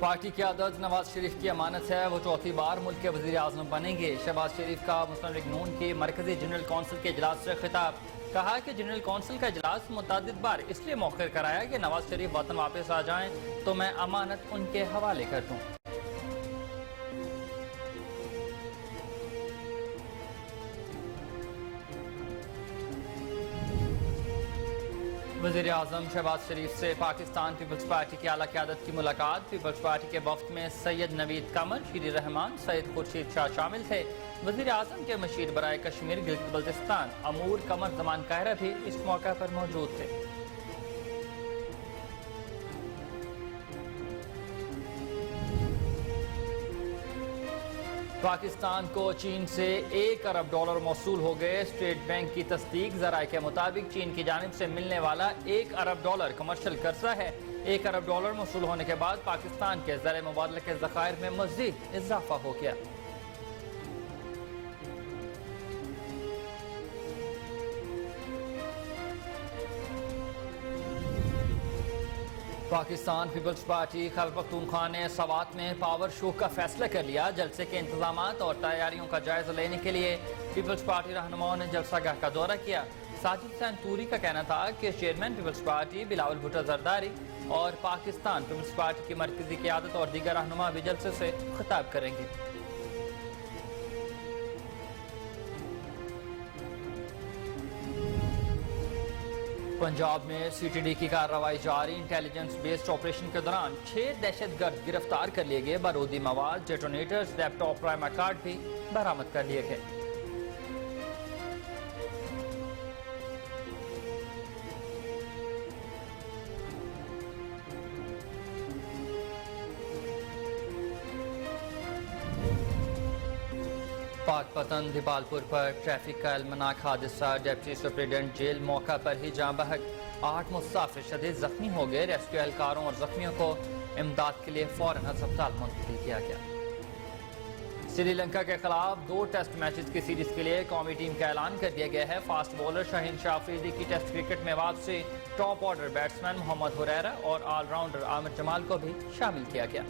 Party قیادت نواز شریف کی امانت ہے، وہ چوتھی بار ملک کے وزیر اعظم بنیں گے۔ شہباز شریف کا مسلم لیگ نون کے مرکزی جنرل کونسل کے اجلاس سے خطاب، کہا کہ جنرل کونسل کا اجلاس متعدد بار اس لیے مؤخر کرایا کہ نواز شریف وطن واپس آ جائیں تو میں امانت ان کے حوالے کر دوں۔ وزیر اعظم شہباز شریف سے پاکستان پیپلز پارٹی کی اعلیٰ قیادت کی ملاقات۔ پیپلز پارٹی کے وفد میں سید نوید قمر، شیری رحمان، سید خورشید شاہ شامل تھے۔ وزیر اعظم کے مشیر برائے کشمیر گلگت بلتستان امور قمر زمان قاہرہ بھی اس موقع پر موجود تھے۔ پاکستان کو چین سے $1 ارب موصول ہو گئے۔ اسٹیٹ بینک کی تصدیق، ذرائع کے مطابق چین کی جانب سے ملنے والا $1 ارب کمرشل قرضہ ہے۔ $1 ارب موصول ہونے کے بعد پاکستان کے زر مبادلہ کے ذخائر میں مزید اضافہ ہو گیا۔ پاکستان پیپلز پارٹی خیبر پختونخوا نے سوات میں پاور شو کا فیصلہ کر لیا۔ جلسے کے انتظامات اور تیاریوں کا جائزہ لینے کے لیے پیپلز پارٹی رہنماؤں نے جلسہ گاہ کا دورہ کیا۔ ساجد حسین توری کا کہنا تھا کہ chairman Peoples Party Bilawal Bhutto Zardari اور پاکستان پیپلز پارٹی کی مرکزی قیادت اور دیگر رہنما بھی جلسے سے خطاب کریں گے۔ پنجاب میں سی ٹی ڈی کی کارروائی جاری۔ انٹیلیجنس بیسڈ آپریشن کے دوران 6 دہشت گرد گرفتار کر لیے گئے۔ بارودی مواد، ڈیٹونیٹرز، لیپ ٹاپ، پرائمر کارڈ بھی برآمد کر لیے گئے۔ پاک پتن دیپالپور پر ٹریفک کا المناک حادثہ، ڈپٹی سپرنٹنڈنٹ جیل موقع پر ہی جاں بحق۔ 8 مسافر شدید زخمی ہو گئے۔ ریسکیو اہلکاروں اور زخمیوں کو امداد کے لیے فوراً ہسپتال منتقل کیا گیا۔ سری لنکا کے خلاف 2 ٹیسٹ میچز کی سیریز کے لیے قومی ٹیم کا اعلان کر دیا گیا ہے۔ فاسٹ بولر شاہین شاہ افریدی کی ٹیسٹ کرکٹ میں واپسی، ٹاپ آرڈر بیٹسمین محمد ہریرہ اور آل راؤنڈر عامر جمال کو بھی شامل کیا گیا۔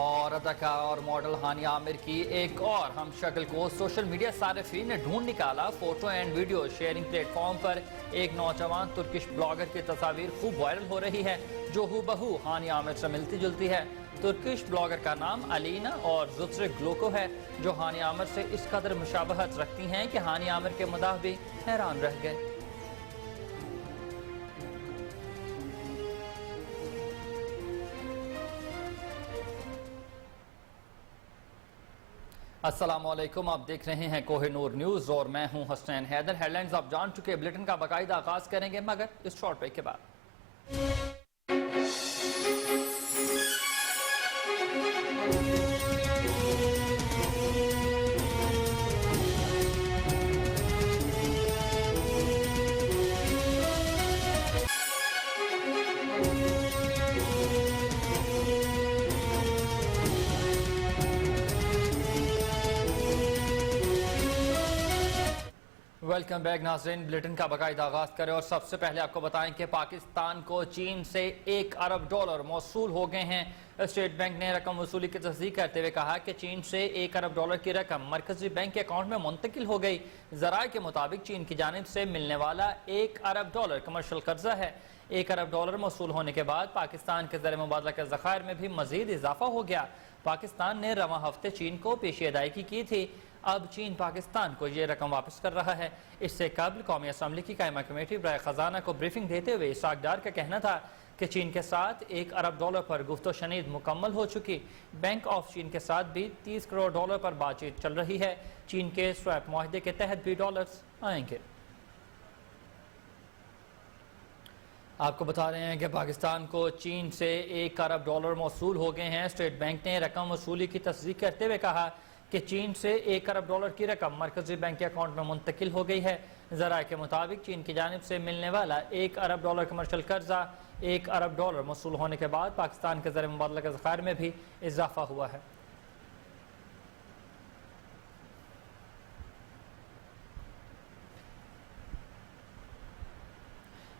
اور اداکار اور ماڈل ہانیہ عامر کی ایک اور ہم شکل کو سوشل میڈیا صارفین نے ڈھونڈ نکالا۔ Photo and video sharing platform پر ایک نوجوان ترکش بلاگر کی تصاویر خوب وائرل ہو رہی ہے جو ہو بہو ہانیہ عامر سے ملتی جلتی ہے۔ ترکش بلاگر کا نام الینا اور زوتسرک گلوکو ہے، جو ہانیہ عامر سے اس قدر مشابہت رکھتی ہیں کہ ہانیہ عامر کے مداح بھی حیران رہ گئے۔ السلام علیکم، آپ دیکھ رہے ہیں کوہ نور نیوز اور میں ہوں حسین حیدر۔ ہیڈ لائنز آپ جان چکے، بلیٹن کا باقاعدہ آغاز کریں گے مگر اس شارٹ بریک کے بعد۔ ویلکم بیک ناظرین، بلیٹن کا باقاعدہ آغاز کریں اور سب سے پہلے آپ کو بتائیں کہ پاکستان کو چین سے $1 ارب موصول ہو گئے ہیں۔ اسٹیٹ بینک نے رقم وصولی کی تصدیق کرتے ہوئے کہا کہ چین سے $1 ارب کی رقم مرکزی بینک کے اکاؤنٹ میں منتقل ہو گئی۔ ذرائع کے مطابق چین کی جانب سے ملنے والا $1 ارب کمرشل قرضہ ہے۔ $1 ارب موصول ہونے کے بعد پاکستان کے زر مبادلہ کے ذخائر میں بھی مزید اضافہ ہو گیا۔ پاکستان نے رواں ہفتے چین کو پیشی ادائیگی کی تھی، اب چین پاکستان کو یہ رقم واپس کر رہا ہے۔ اس سے قبل قومی اسمبلی کی قائمہ کمیٹی برائے خزانہ کو بریفنگ دیتے ہوئے اسحاق ڈار کا کہنا تھا کہ چین کے ساتھ $1 ارب پر گفت و شنید مکمل ہو چکی۔ بینک آف چین کے ساتھ بھی $30 کروڑ پر بات چیت چل رہی ہے۔ چین کے سویپ معاہدے کے تحت بھی ڈالرز آئیں گے۔ آپ کو بتا رہے ہیں کہ پاکستان کو چین سے $1 ارب موصول ہو گئے ہیں۔ اسٹیٹ بینک نے رقم وصولی کی تصدیق کرتے ہوئے کہا کہ چین سے $1 ارب کی رقم مرکزی بینک کے اکاؤنٹ میں منتقل ہو گئی ہے۔ ذرائع کے مطابق چین کی جانب سے ملنے والا $1 ارب کمرشل قرضہ $1 ارب موصول ہونے کے بعد پاکستان کے زر مبادلہ کے ذخائر میں بھی اضافہ ہوا ہے۔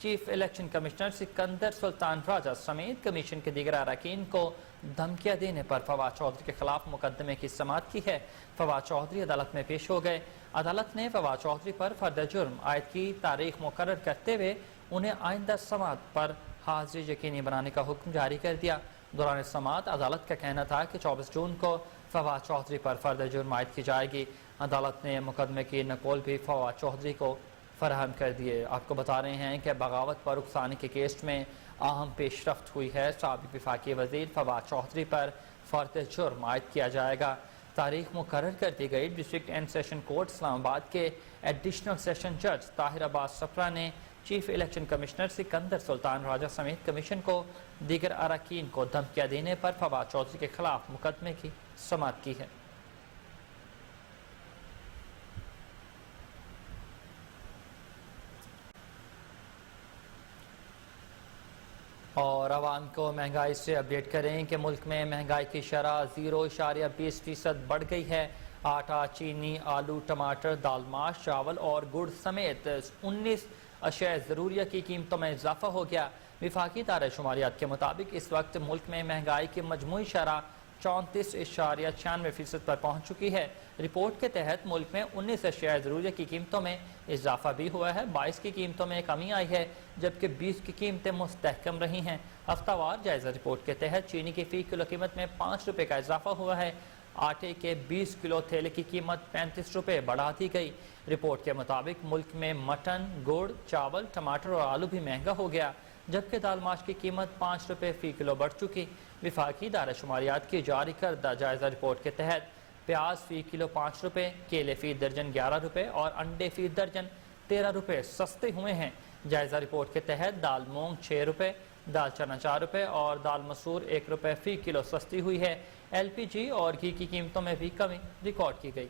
چیف الیکشن کمشنر سکندر سلطان راجہ سمیت کمیشن کے دیگر اراکین کو دھمکیاں دینے پر فواد چودھری کے خلاف مقدمے کی سماعت کی ہے۔ فواد چودھری عدالت میں پیش ہو گئے۔ عدالت نے فواد چودھری پر فرد جرم عائد کی تاریخ مقرر کرتے ہوئے انہیں آئندہ سماعت پر حاضری یقینی بنانے کا حکم جاری کر دیا۔ دوران سماعت عدالت کا کہنا تھا کہ 24 جون کو فواد چودھری پر فرد جرم عائد کی جائے گی۔ عدالت نے مقدمے کی نقول بھی فواد چودھری کو فراہم کر دیے۔ آپ کو بتا رہے ہیں کہ بغاوت پر اکسانے کے کیس میں اہم پیش رفت ہوئی ہے۔ سابق وفاقی وزیر فواد چودھری پر فرد جرم عائد کیا جائے گا۔ تاریخ مقرر کر دی گئی۔ ڈسٹرکٹ اینڈ سیشن کورٹ اسلام آباد کے ایڈیشنل سیشن جج طاہر عباس صفرا نے چیف الیکشن کمشنر سکندر سلطان راجہ سمیت کمیشن کو دیگر اراکین کو دھمکیاں دینے پر فواد چودھری کے خلاف مقدمے کی سماعت کی ہے۔ اور عوام کو مہنگائی سے اپڈیٹ کریں کہ ملک میں مہنگائی کی شرح 0.20% بڑھ گئی ہے۔ آٹا، چینی، آلو، ٹماٹر، دال، ماش، چاول اور گڑ سمیت 19 اشیاء ضروریہ کی قیمتوں میں اضافہ ہو گیا۔ وفاقی ادارہ شماریات کے مطابق اس وقت ملک میں مہنگائی کی مجموعی شرح 34.96% پر پہنچ چکی ہے۔ رپورٹ کے تحت ملک میں 19 اشیاء ضروریہ کی قیمتوں میں اضافہ بھی ہوا ہے۔ 22 کی قیمتوں میں کمی آئی ہے جبکہ 20 کی قیمتیں مستحکم رہی ہیں۔ ہفتہ وار جائزہ رپورٹ کے تحت چینی کی فی کلو قیمت میں 5 روپے کا اضافہ ہوا ہے۔ آٹے کے 20 کلو تھیلے کی قیمت 35 روپے بڑھا دی گئی۔ رپورٹ کے مطابق ملک میں مٹن، گڑ، چاول، ٹماٹر اور آلو بھی مہنگا ہو گیا جبکہ دال ماش کی قیمت 5 روپے فی کلو بڑھ چکی۔ وفاقی ادارہ شماریات کی جاری کردہ جائزہ رپورٹ کے تحت پیاز فی کلو 5 روپے، کیلے فی درجن 11 روپے اور انڈے فی درجن 13 روپے سستے ہوئے ہیں۔ جائزہ رپورٹ کے تحت دال مونگ 6 روپے، دال چنا 4 روپے اور دال مسور 1 روپے فی کلو سستی ہوئی ہے۔ ایل پی جی اور گھی کی قیمتوں میں بھی کمی ریکارڈ کی گئی۔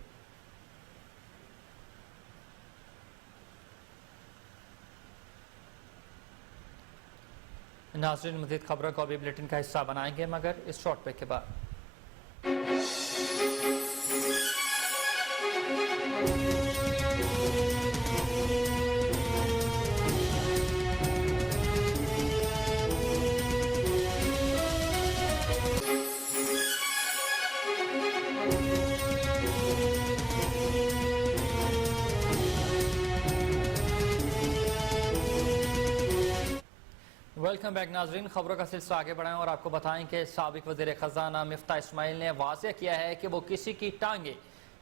ناظرین مزید خبروں کو ابھی بلیٹن کا حصہ بنائیں گے مگر اس شارٹ بریک کے بعد۔ ویلکم بیک ناظرین، خبروں کا سلسلہ آگے بڑھائیں اور آپ کو بتائیں کہ سابق وزیر خزانہ مفتاح اسماعیل نے واضح کیا ہے کہ وہ کسی کی ٹانگیں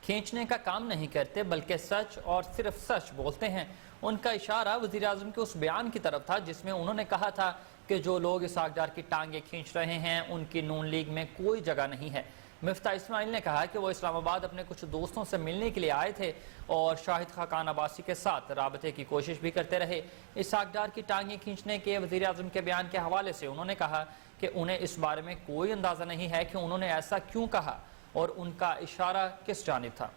کھینچنے کا کام نہیں کرتے بلکہ سچ اور صرف سچ بولتے ہیں۔ ان کا اشارہ وزیر اعظم کے اس بیان کی طرف تھا جس میں انہوں نے کہا تھا کہ جو لوگ اسحاق ڈار کی ٹانگیں کھینچ رہے ہیں ان کی نون لیگ میں کوئی جگہ نہیں ہے۔ مفتاح اسماعیل نے کہا کہ وہ اسلام آباد اپنے کچھ دوستوں سے ملنے کے لیے آئے تھے اور شاہد خاقان عباسی کے ساتھ رابطے کی کوشش بھی کرتے رہے۔ اسحاق ڈار کی ٹانگیں کھینچنے کے وزیر اعظم کے بیان کے حوالے سے انہوں نے کہا کہ انہیں اس بارے میں کوئی اندازہ نہیں ہے کہ انہوں نے ایسا کیوں کہا اور ان کا اشارہ کس جانب تھا۔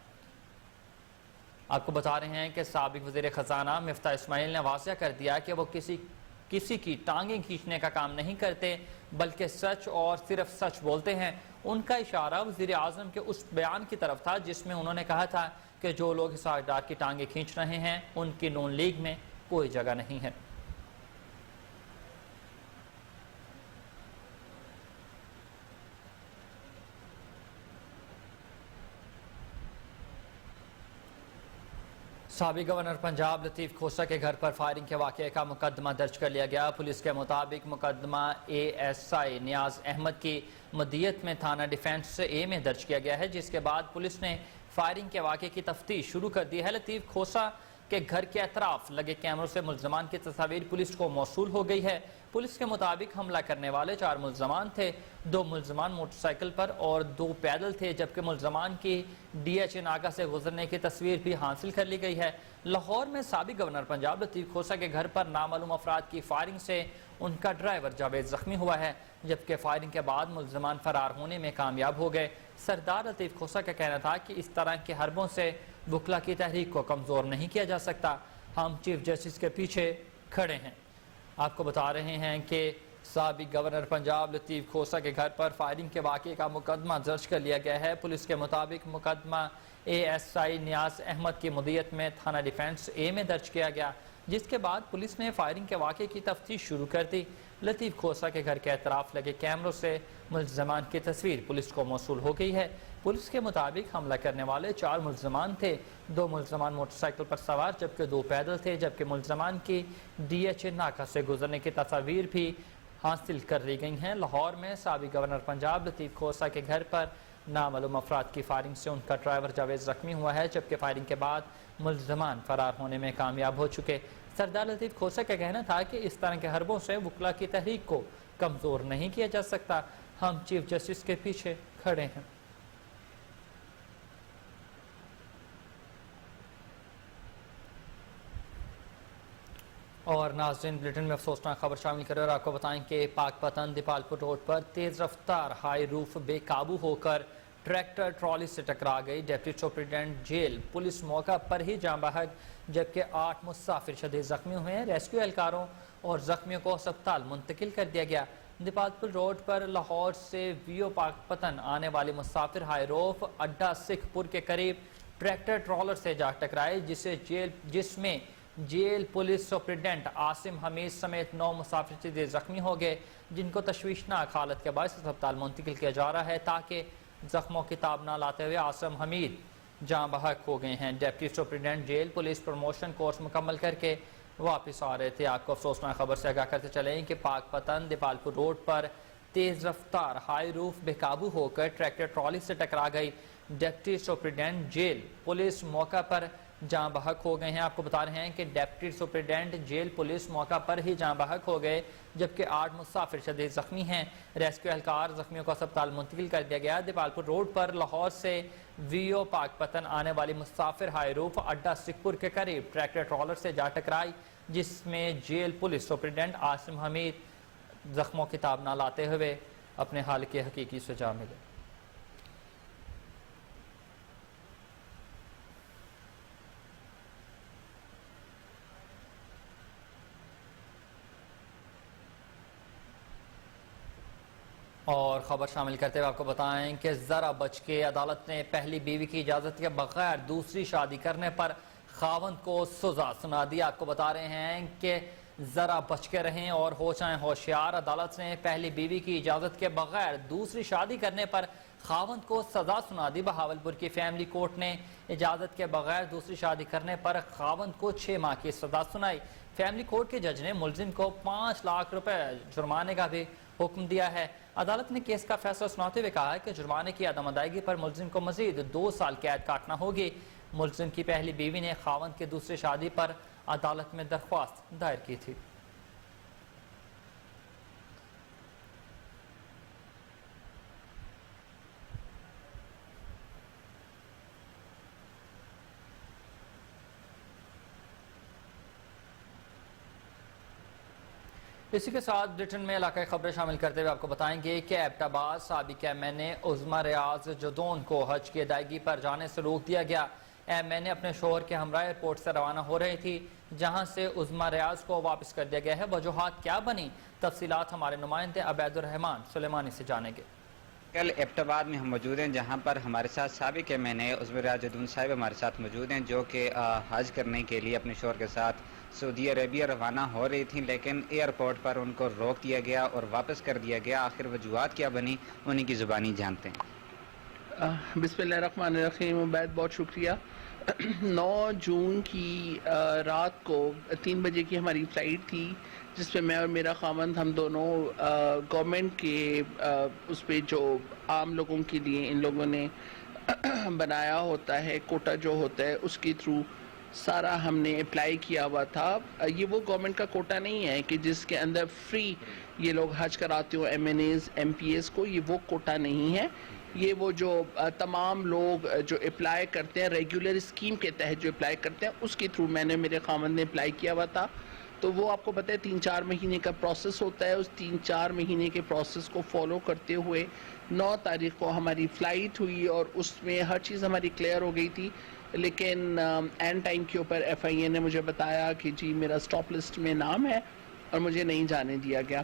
آپ کو بتا رہے ہیں کہ سابق وزیر خزانہ مفتاح اسماعیل نے واضح کر دیا کہ وہ کسی کی ٹانگیں کھینچنے کا کام نہیں کرتے بلکہ سچ اور صرف سچ بولتے ہیں۔ ان کا اشارہ وزیر اعظم کے اس بیان کی طرف تھا جس میں انہوں نے کہا تھا کہ جو لوگ اسحاق ڈار کی ٹانگیں کھینچ رہے ہیں ان کی نون لیگ میں کوئی جگہ نہیں ہے۔ سابق گورنر پنجاب لطیف کھوسہ کے گھر پر فائرنگ کے واقعے کا مقدمہ درج کر لیا گیا۔ پولیس کے مطابق مقدمہ اے ایس آئی نیاز احمد کی مدیت میں تھانہ ڈیفنس اے میں درج کیا گیا ہے، جس کے بعد پولیس نے فائرنگ کے واقعے کی تفتیش شروع کر دی ہے۔ لطیف کھوسہ کے گھر کے اطراف لگے کیمروں سے ملزمان کی تصاویر پولیس کو موصول ہو گئی ہے۔ پولیس کے مطابق حملہ کرنے والے 4 ملزمان تھے، 2 ملزمان موٹر سائیکل پر اور 2 پیدل تھے، جبکہ ملزمان کی ڈی ایچ ناگا سے گزرنے کی تصویر بھی حاصل کر لی گئی ہے۔ لاہور میں سابق گورنر پنجاب لطیف کھوسہ کے گھر پر نامعلوم افراد کی فائرنگ سے ان کا ڈرائیور جاوید زخمی ہوا ہے، جبکہ فائرنگ کے بعد ملزمان فرار ہونے میں کامیاب ہو گئے۔ سردار لطیف کھوسہ کا کہنا تھا کہ اس طرح کے حربوں سے وکلا کی تحریک کو کمزور نہیں کیا جا سکتا، ہم چیف جسٹس کے پیچھے کھڑے ہیں۔ آپ کو بتا رہے ہیں کہ سابق گورنر پنجاب لطیف کھوسہ کے گھر پر فائرنگ کے واقعے کا مقدمہ درج کر لیا گیا ہے۔ پولیس کے مطابق مقدمہ اے ایس آئی نیاز احمد کی مدیت میں تھانہ ڈیفنس اے میں درج کیا گیا۔ جس کے بعد پولیس نے فائرنگ کے واقعے کی تفتیش شروع کر دی۔ لطیف کھوسہ کے گھر کے اطراف لگے کیمروں سے ملزمان کی تصویر پولیس کو موصول ہو گئی ہے۔ پولیس کے مطابق حملہ کرنے والے 4 ملزمان تھے۔ 2 ملزمان موٹر سائیکل پر سوار جبکہ 2 پیدل تھے، جبکہ ملزمان کی DHA ناکہ سے گزرنے کی تصاویر بھی حاصل کر لی گئی ہیں۔ لاہور میں سابق گورنر پنجاب لطیف کھوسہ کے گھر پر نامعلوم افراد کی فائرنگ سے ان کا ڈرائیور جاوید زخمی ہوا ہے، جبکہ فائرنگ کے بعد ملزمان فرار ہونے میں کامیاب ہو چکے۔ سردار لطیف کھوسہ کا کہنا تھا کہ اس طرح کے حربوں سے وکلا کی تحریک کو کمزور نہیں کیا جا سکتا، ہم چیف جسٹس کے پیچھے کھڑے ہیں۔ اور ناظرین، بلیٹن میں افسوسناک خبر شامل کریں اور آپ کو بتائیں کہ پاک پتن دیپالپور روڈ پر تیز رفتار ہائی روف بے قابو ہو کر ٹریکٹر ٹرالی سے ٹکرا گئی۔ ڈپٹی سپرنٹینڈنٹ جیل پولیس موقع پر ہی جاں بحق، جبکہ 8 مسافر شدید زخمی ہوئے ہیں۔ ریسکیو اہلکاروں اور زخمیوں کو ہسپتال منتقل کر دیا گیا۔ دیپالپور روڈ پر لاہور سے ویو پاک پتن آنے والی مسافر ہائی روف اڈا سکھ پور کے قریب ٹریکٹر ٹرالر سے جا ٹکرائے، جس میں جیل پولیس سپرنٹینڈنٹ عاصم حمید سمیت 9 مسافر شدید زخمی ہو گئے، جن کو تشویشناک حالت کے باعث ہسپتال منتقل کیا جا رہا ہے تاکہ زخموں کی تاب نہ لاتے ہوئے عاصم حمید جاں بحق ہو گئے ہیں۔ Deputy superintendent jail police promotion course مکمل کر کے واپس آ رہے تھے۔ آپ کو افسوسناک خبر سے آگاہ کرتے چلیں کہ پاک پتن دیپالپور روڈ پر تیز رفتار ہائی روف بے قابو ہو کر ٹریکٹر ٹرالی سے ٹکرا گئی۔ ڈپٹی سپرنٹینڈنٹ جیل پولیس موقع پر جاں بحق ہو گئے ہیں۔ آپ کو بتا رہے ہیں کہ ڈپٹی سپرنٹینڈنٹ جیل پولیس موقع پر ہی جاں بحق ہو گئے، جبکہ 8 مسافر شدید زخمی ہیں۔ ریسکیو اہلکار زخمیوں کو ہسپتال منتقل کر دیا گیا۔ دیپالپور روڈ پر لاہور سے ویو پاک پتن آنے والی مسافر ہائی روف اڈا سکھ پور کے قریب ٹریکٹر ٹرالر سے جا ٹکرائی، جس میں جیل پولیس سپرنٹینڈنٹ عاصم حمید زخموں کی تاب نہ لاتے ہوئے اپنے حال کے حقیقی سے جا ملے۔ اور خبر شامل کرتے ہوئے آپ کو بتائیں کہ ذرا بچ کے عدالت نے پہلی بیوی کی اجازت کے بغیر دوسری شادی کرنے پر خاوند کو سزا سنا دی۔ آپ کو بتا رہے ہیں کہ ذرا بچ کے رہیں اور ہو جائیں ہوشیار۔ عدالت نے پہلی بیوی کی اجازت کے بغیر دوسری شادی کرنے پر خاوند کو سزا سنا دی۔ بہاولپور کی فیملی کورٹ نے اجازت کے بغیر دوسری شادی کرنے پر خاوند کو 6 ماہ کی سزا سنائی۔ فیملی کورٹ کے جج نے ملزم کو 5 لاکھ روپے جرمانے کا بھی حکم دیا ہے۔ عدالت نے کیس کا فیصلہ سناتے ہوئے کہا کہ جرمانے کی عدم ادائیگی پر ملزم کو مزید 2 سال قید کاٹنا ہوگی۔ ملزم کی پہلی بیوی نے خاوند کی دوسری شادی پر عدالت میں درخواست دائر کی تھی۔ اسی کے ساتھ بریٹن میں علاقائی خبریں شامل کرتے ہوئے آپ کو بتائیں گے کہ ایبٹ آباد سابق ایم این اے عظما ریاض جدون کو حج کی ادائیگی پر جانے سے روک دیا گیا۔ ایم این اے اپنے شوہر کے ہمراہ ایئرپورٹ سے روانہ ہو رہی تھی، جہاں سے عظما ریاض کو واپس کر دیا گیا ہے۔ وجوہات کیا بنی، تفصیلات ہمارے نمائندے عبید الرحمان سلیمانی سے جانیں گے۔ کل ایبٹ آباد میں ہم موجود ہیں، جہاں پر ہمارے ساتھ سابق ایم این اے عظما ریاض جدون صاحب ہمارے ساتھ موجود ہیں، جو کہ حج کرنے کے لیے اپنے شوہر کے ساتھ سعودی عربیہ روانہ ہو رہی تھیں، لیکن ایئرپورٹ پر ان کو روک دیا گیا اور واپس کر دیا گیا۔ آخر وجوہات کیا بنی، انہی کی زبانی جانتے ہیں۔ بسم اللہ الرحمن الرحیم۔ عبید بہت شکریہ۔ 9 جون کی رات کو 3 بجے کی ہماری فلائٹ تھی، جس پہ میں اور میرا خاوند ہم دونوں گورنمنٹ کے اس پہ جو عام لوگوں کے لیے ان لوگوں نے بنایا ہوتا ہے کوٹا جو ہوتا ہے، اس کے تھرو سارا ہم نے اپلائی کیا ہوا تھا۔ یہ وہ گورنمنٹ کا کوٹا نہیں ہے کہ جس کے اندر فری یہ لوگ حج کراتے ہو M N As M P S کو، یہ وہ کوٹا نہیں ہے۔ یہ وہ جو تمام لوگ جو اپلائی کرتے ہیں ریگولر اسکیم کے تحت جو اپلائی کرتے ہیں، اس کے تھرو میں نے میرے خاوند نے اپلائی کیا ہوا تھا۔ تو وہ آپ کو پتہ ہے 3-4 مہینے کا پروسیس ہوتا ہے۔ اس 3-4 مہینے کے پروسیس کو فالو کرتے ہوئے 9 تاریخ کو ہماری فلائٹ ہوئی اور اس میں ہر چیز ہماری کلیئر ہو گئی تھی، لیکن اینڈ ٹائم کے اوپر ایف آئی اے نے مجھے بتایا کہ جی میرا اسٹاپ لسٹ میں نام ہے اور مجھے نہیں جانے دیا گیا۔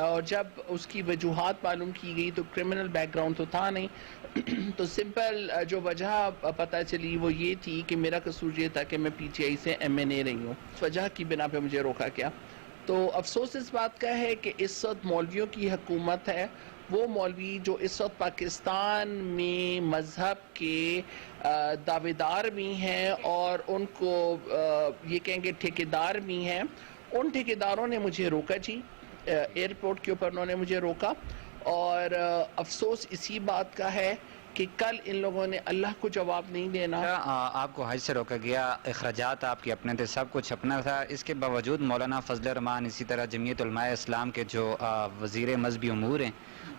اور جب اس کی وجوہات معلوم کی گئی تو کرمنل بیک گراؤنڈ تو تھا نہیں تو سمپل جو وجہ پتہ چلی وہ یہ تھی کہ میرا قصور یہ تھا کہ میں پی ٹی آئی سے MNA رہی ہوں. اس وجہ کی بنا پہ مجھے روکا گیا. تو افسوس اس بات کا ہے کہ اس وقت مولویوں کی حکومت ہے. وہ مولوی جو اس وقت پاکستان میں مذہب کے دعوے دار بھی ہیں اور ان کو یہ کہیں گے ٹھیکیدار بھی ہیں, ان ٹھیکیداروں نے مجھے روکا جی. ایئرپورٹ کے اوپر انہوں نے مجھے روکا, اور افسوس اسی بات کا ہے کہ کل ان لوگوں نے اللہ کو جواب نہیں دینا. آپ کو حج سے روکا گیا, اخراجات آپ کے اپنے تھے, سب کچھ اپنا تھا, اس کے باوجود مولانا فضل الرحمان اسی طرح جمعیت علماء اسلام کے جو وزیر مذہبی امور ہیں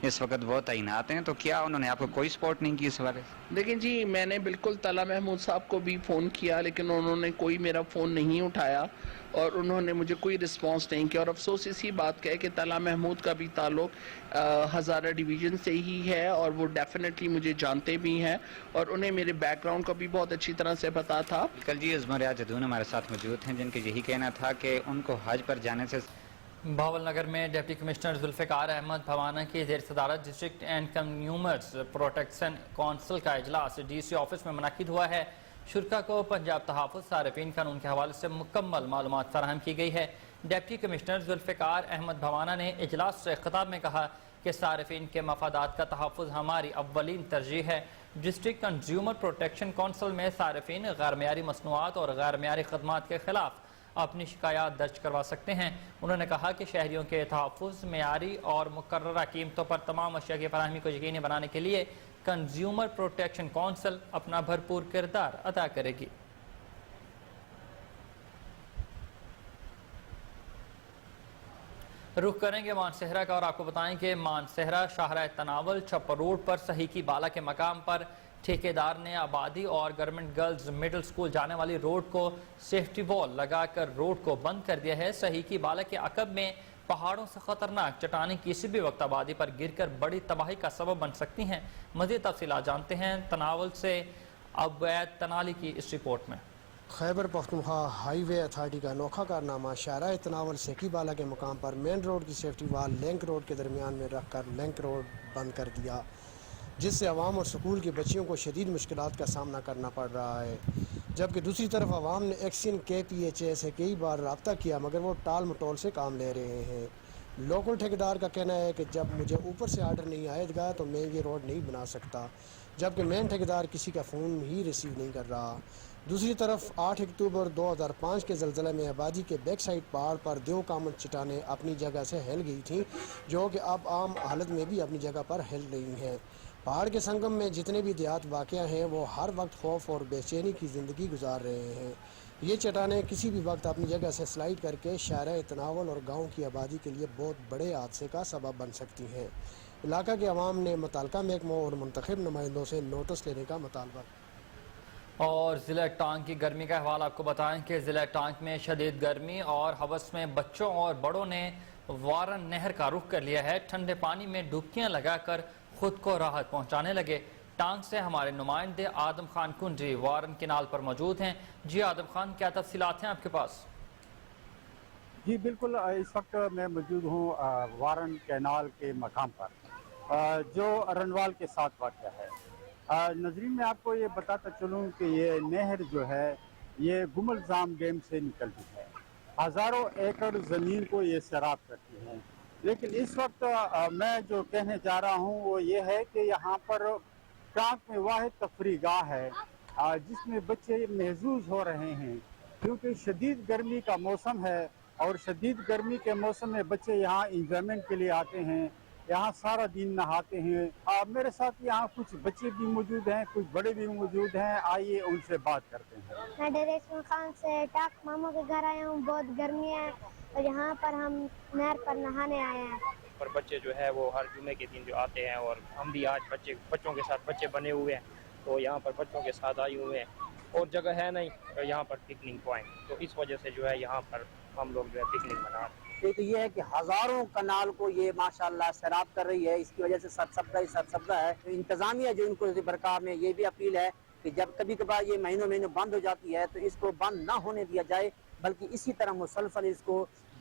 اس وقت وہ تعینات ہیں, تو کیا انہوں نے آپ کو کوئی سپورٹ نہیں کی اس حوالے سے؟ لیکن جی میں نے بالکل طلعہ محمود صاحب کو بھی فون کیا لیکن انہوں نے کوئی میرا فون نہیں اٹھایا اور انہوں نے مجھے کوئی رسپانس نہیں کیا. اور افسوس اسی بات کا ہے کہ طلعہ محمود کا بھی تعلق ہزارہ ڈویژن سے ہی ہے اور وہ ڈیفینیٹلی مجھے جانتے بھی ہیں اور انہیں میرے بیک گراؤنڈ کا بھی بہت اچھی طرح سے پتا تھا. کل جی عظمت ریاض جدون ہمارے ساتھ موجود ہیں جن کا یہی کہنا تھا کہ ان کو حج پر جانے سے بہاول نگر میں ڈپٹی کمشنر ذوالفقار احمد بھوانہ کی زیر صدارت district and consumers protection council کا اجلاس DC آفس میں منعقد ہوا ہے. شرکا کو پنجاب تحفظ صارفین قانون کے حوالے سے مکمل معلومات فراہم کی گئی ہے. ڈپٹی کمشنر ذوالفقار احمد بھوانہ نے اجلاس سے خطاب میں کہا کہ صارفین کے مفادات کا تحفظ ہماری اولین ترجیح ہے. ڈسٹرکٹ کنزیومر پروٹیکشن کونسل میں صارفین غیر معیاری مصنوعات اور غیر معیاری خدمات کے خلاف اپنی شکایات درج کروا سکتے ہیں. انہوں نے کہا کہ شہریوں کے تحفظ, معیاری اور مقررہ قیمتوں پر تمام اشیاء کی فراہمی کو یقینی بنانے کے لیے کنزیومر پروٹیکشن کونسل اپنا بھرپور کردار ادا کرے گی. رخ کریں گے مانسہرہ کا اور آپ کو بتائیں کہ مانسہرہ شاہراہ تناول چھپر روڈ پر صحیح کی بالا کے مقام پر ٹھیکیدار نے آبادی اور گورنمنٹ گرلز مڈل سکول جانے والی روڈ کو سیفٹی وال لگا کر روڈ کو بند کر دیا ہے. صحیح کی بالا کے عقب میں پہاڑوں سے خطرناک چٹانیں کسی بھی وقت آبادی پر گر کر بڑی تباہی کا سبب بن سکتی ہیں. مزید تفصیلات جانتے ہیں تناول سے عبید تنالی کی اس رپورٹ میں. خیبر پختونخوا ہائی وے اتھارٹی کا انوکھا کارنامہ شاہراہ تناول سیکی بالا کے مقام پر مین روڈ کی سیفٹی وال لنک روڈ کے درمیان میں رکھ کر لنک روڈ بند کر دیا, جس سے عوام اور سکول کے بچیوں کو شدید مشکلات کا سامنا کرنا پڑ رہا ہے. جبکہ دوسری طرف عوام نے ایکسین KPHA سے کئی بار رابطہ کیا مگر وہ ٹال مٹول سے کام لے رہے ہیں. لوکل ٹھیکیدار کا کہنا ہے کہ جب مجھے اوپر سے آرڈر نہیں آئے گا تو میں یہ روڈ نہیں بنا سکتا, جبکہ مین ٹھیکیدار کسی کا فون ہی ریسیو نہیں کر رہا. دوسری طرف 8 اکتوبر 2005 کے زلزلے میں آبادی کے بیک سائڈ پہاڑ پر دیو کامن چٹانیں اپنی جگہ سے ہل گئی تھیں, جو کہ اب عام حالت میں بھی اپنی جگہ پر ہل رہی ہیں. پہاڑ کے سنگم میں جتنے بھی دیہات واقع ہیں وہ ہر وقت خوف اور بے چینی کی زندگی گزار رہے ہیں. یہ چٹانیں کسی بھی وقت اپنی جگہ سے سلائڈ کر کے شاہراہ تناول اور گاؤں کی آبادی کے لیے بہت بڑے حادثے کا سبب بن سکتی ہیں. علاقہ کے عوام نے متعلقہ محکموں اور منتخب نمائندوں سے نوٹس لینے کا مطالبہ. اور ضلع ٹانک کی گرمی کا حوالہ آپ کو بتائیں کہ ضلع ٹانک میں شدید گرمی اور ہوس میں بچوں اور بڑوں نے وارن نہر کا رخ کر لیا ہے. ٹھنڈے پانی میں ڈبکیاں لگا کر خود کو راحت پہنچانے لگے. ٹانک سے ہمارے نمائندے آدم خان کنڈری وارن کینال پر موجود ہیں. جی آدم خان, کیا تفصیلات ہیں آپ کے پاس؟ جی بالکل, اس وقت میں موجود ہوں وارن کینال کے مقام پر جو رنوال کے ساتھ واقع ہے. ناظرین میں آپ کو یہ بتاتا چلوں کہ یہ نہر جو ہے یہ گم الزام ڈیم سے نکلتی ہے. ہزاروں ایکڑ زمین کو یہ سیراب کرتی ہے. لیکن اس وقت میں جو کہنے جا رہا ہوں وہ یہ ہے کہ یہاں پر ٹانک میں واحد تفریح گاہ ہے جس میں بچے محظوظ ہو رہے ہیں, کیونکہ شدید گرمی کا موسم ہے اور شدید گرمی کے موسم میں بچے یہاں انجوائمنٹ کے لیے آتے ہیں, یہاں سارا دن نہاتے ہیں. میرے ساتھ یہاں کچھ بچے بھی موجود ہیں, کچھ بڑے بھی موجود ہیں, آئیے ان سے بات کرتے ہیں. میں ڈیریشن خان سے ٹاک ماموں کے گھر آیا ہوں. بہت گرمی ہے اور یہاں پر ہم نہر پر نہانے آئے ہیں. پر بچے جو ہے وہ ہر جمعے کے دن جو آتے ہیں اور ہم بھی آج بچوں کے ساتھ بچے بنے ہوئے ہیں تو یہاں پر بچوں کے ساتھ آئے ہوئے ہیں اور جگہ ہے نہیں یہاں پر پکنک پوائنٹ, تو اس وجہ سے جو ہے یہاں پر ہم لوگ جو ہے پکنک منا رہے ہیں. ایک یہ ہے کہ ہزاروں کنال کو یہ ماشاءاللہ سیراب کر رہی ہے, اس کی وجہ سے سرسبدہ ہے. انتظامیہ جو ان کو برقرار میں یہ بھی اپیل ہے کہ جب کبھی کبھار یہ مہینوں بند ہو جاتی ہے تو اس کو بند نہ ہونے دیا جائے, بلکہ اسی طرح مسلسل اس کو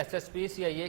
SSP CIA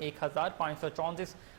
1534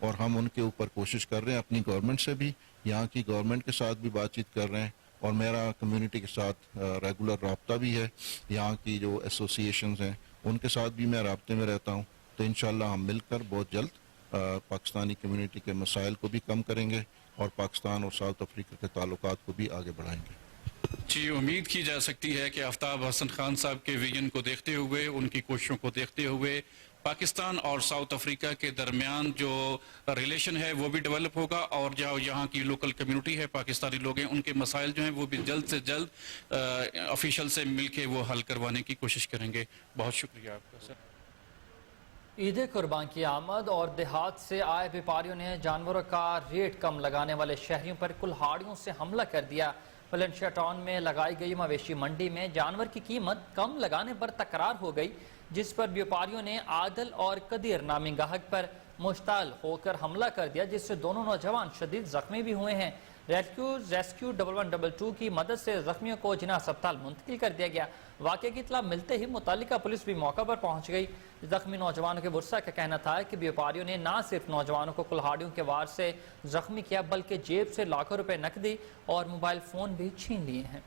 اور ہم ان کے اوپر کوشش کر رہے ہیں اپنی گورنمنٹ سے بھی, یہاں کی گورنمنٹ کے ساتھ بھی بات چیت کر رہے ہیں, اور میرا کمیونٹی کے ساتھ ریگولر رابطہ بھی ہے. یہاں کی جو ایسوسیشنز ہیں ان کے ساتھ بھی میں رابطے میں رہتا ہوں. تو انشاءاللہ ہم مل کر بہت جلد پاکستانی کمیونٹی کے مسائل کو بھی کم کریں گے اور پاکستان اور ساؤتھ افریقہ کے تعلقات کو بھی آگے بڑھائیں گے. جی, امید کی جا سکتی ہے کہ آفتاب حسن خان صاحب کے ویژن کو دیکھتے ہوئے, ان کی کوششوں کو دیکھتے ہوئے پاکستان اور ساؤتھ افریقہ کے درمیان جو ریلیشن ہے وہ بھی ڈیولپ ہوگا, اور جو یہاں کی لوکل کمیونٹی ہے, پاکستانی لوگ ہیں, ان کے مسائل جو ہیں وہ بھی جلد سے جلد آفیشل سے مل کے وہ حل کروانے کی کوشش کریں گے. بہت شکریہ آپ کا سر. عید قربان کی آمد اور دیہات سے آئے بیپاریوں نے جانوروں کا ریٹ کم لگانے والے شہریوں پر کلہاڑیوں سے حملہ کر دیا. ویلنشیا ٹاؤن میں لگائی گئی مویشی منڈی میں جانور کی قیمت کم لگانے پر تکرار ہو گئی, جس پر بیوپاریوں نے عادل اور قدیر نامی گاہک پر مشتعل ہو کر حملہ کر دیا, جس سے دونوں نوجوان شدید زخمی بھی ہوئے ہیں. ریسکیو 1122 کی مدد سے زخمیوں کو جناح ہسپتال منتقل کر دیا گیا. واقعے کی اطلاع ملتے ہی متعلقہ پولیس بھی موقع پر پہنچ گئی. زخمی نوجوانوں کے ورثاء کا کہنا تھا کہ بیوپاریوں نے نہ صرف نوجوانوں کو کلہاڑیوں کے وار سے زخمی کیا بلکہ جیب سے لاکھوں روپے نقدی اور موبائل فون بھی چھین لیے ہیں.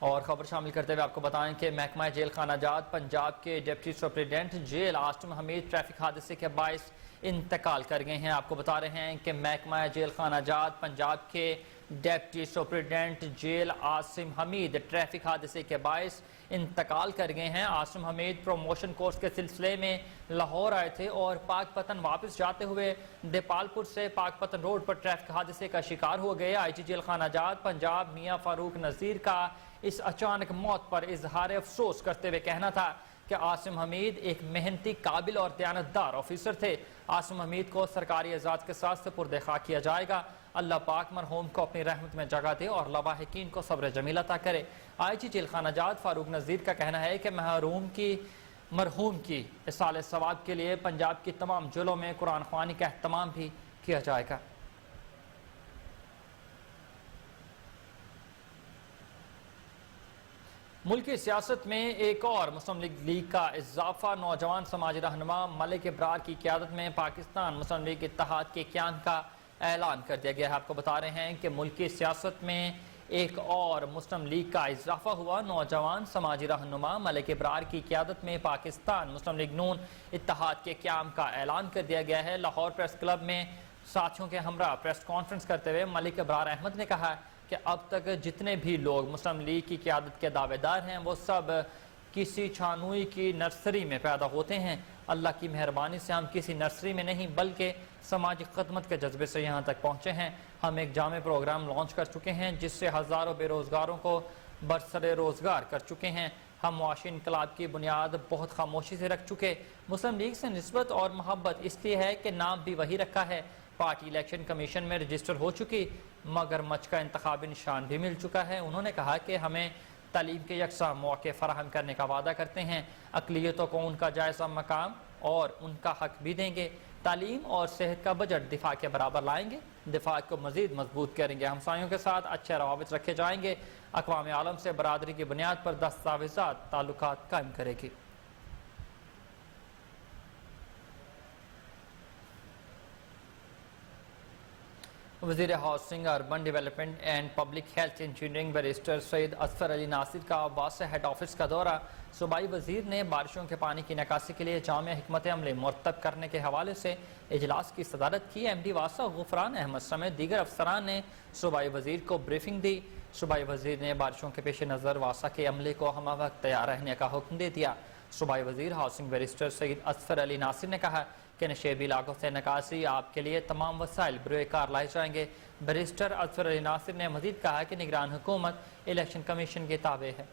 اور خبر شامل کرتے ہوئے آپ کو بتائیں کہ محکمہ جیل خانہ جات پنجاب کے ڈپٹی سپرنٹینڈنٹ جیل عاصم حمید ٹریفک حادثے کے باعث انتقال کر گئے ہیں. آپ کو بتا رہے ہیں کہ محکمہ جیل خانہ جات پنجاب کے ڈپٹی سپرنٹینڈنٹ جیل عاصم حمید ٹریفک حادثے کے باعث انتقال کر گئے ہیں. عاصم حمید پروموشن کورس کے سلسلے میں لاہور آئے تھے اور پاک پتن واپس جاتے ہوئے دیپالپور سے پاک پتن روڈ پر ٹریفک حادثے کا شکار ہو گئے. آئی جی جیل خانہ جات پنجاب میاں فاروق نذیر کا اس اچانک موت پر اظہار افسوس کرتے ہوئے کہنا تھا کہ عاصم حمید ایک محنتی, قابل اور دیانتدار آفیسر تھے. عاصم حمید کو سرکاری اعزاز کے ساتھ سپرد خاک کیا جائے گا. اللہ پاک مرحوم کو اپنی رحمت میں جگہ دے اور لواحقین کو صبر جمیل عطا کرے. آئی جی جیل خانہ جات فاروق نذیر کا کہنا ہے کہ مرحوم کی اصال ثواب کے لیے پنجاب کی تمام جیلوں میں قرآن خوانی کا اہتمام بھی کیا جائے گا. ملکی سیاست میں ایک اور مسلم لیگ کا اضافہ. نوجوان سماجی رہنما ملک ابرار کی قیادت میں پاکستان مسلم لیگ اتحاد کے قیام کا اعلان کر دیا گیا ہے. آپ کو بتا رہے ہیں کہ ملکی سیاست میں ایک اور مسلم لیگ کا اضافہ ہوا. نوجوان سماجی رہنما ملک ابرار کی قیادت میں پاکستان مسلم لیگ نون اتحاد کے قیام کا اعلان کر دیا گیا ہے. لاہور پریس کلب میں ساتھیوں کے ہمراہ پریس کانفرنس کرتے ہوئے ملک ابرار احمد نے کہا کہ اب تک جتنے بھی لوگ مسلم لیگ کی قیادت کے دعوے دار ہیں وہ سب کسی چھانوئی کی نرسری میں پیدا ہوتے ہیں. اللہ کی مہربانی سے ہم کسی نرسری میں نہیں بلکہ سماجی خدمت کے جذبے سے یہاں تک پہنچے ہیں. ہم ایک جامع پروگرام لانچ کر چکے ہیں جس سے ہزاروں بے روزگاروں کو برسر روزگار کر چکے ہیں. ہم معاشی انقلاب کی بنیاد بہت خاموشی سے رکھ چکے. مسلم لیگ سے نسبت اور محبت اس لیے ہے کہ نام بھی وہی رکھا ہے. پارٹی الیکشن کمیشن میں رجسٹر ہو چکی مگر مچ کا انتخابی نشان بھی مل چکا ہے. انہوں نے کہا کہ ہمیں تعلیم کے یکساں مواقع فراہم کرنے کا وعدہ کرتے ہیں. اقلیتوں کو ان کا جائزہ مقام اور ان کا حق بھی دیں گے. تعلیم اور صحت کا بجٹ دفاع کے برابر لائیں گے. دفاع کو مزید مضبوط کریں گے. ہمسایوں کے ساتھ اچھے روابط رکھے جائیں گے. اقوام عالم سے برادری کی بنیاد پر دستاویزات تعلقات قائم کرے گی. وزیر housing urban development and public health engineering barrister Syed Azfar Ali Nasir کا واسع ہیڈ آفس کا دورہ. صوبائی وزیر نے بارشوں کے پانی کی نکاسی کے لیے جامع حکمت عملی مرتب کرنے کے حوالے سے اجلاس کی صدارت کی. ایم ڈی واسع غفران احمد سمیت دیگر افسران نے صوبائی وزیر کو بریفنگ دی. صوبائی وزیر نے بارشوں کے پیش نظر واسع کے عملے کو ہمہ وقت تیار رہنے کا حکم دے دیا. صوبائی وزیر ہاؤسنگ بیرسٹر سید اظفر علی ناصر نے کہا کہ نشیبی علاقوں سے نکاسی آپ کے لیے تمام وسائل بروئے کار لائے جائیں گے. بیرسٹر اظفر علی ناصر نے مزید کہا کہ نگران حکومت الیکشن کمیشن کے تابع ہے.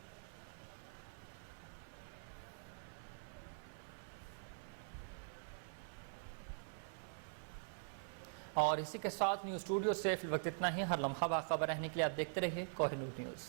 اور اسی کے ساتھ نیوز اسٹوڈیو سے فی الوقت اتنا ہی. ہر لمحہ باخبر رہنے کے لیے آپ دیکھتے رہیے کوہ نور نیوز.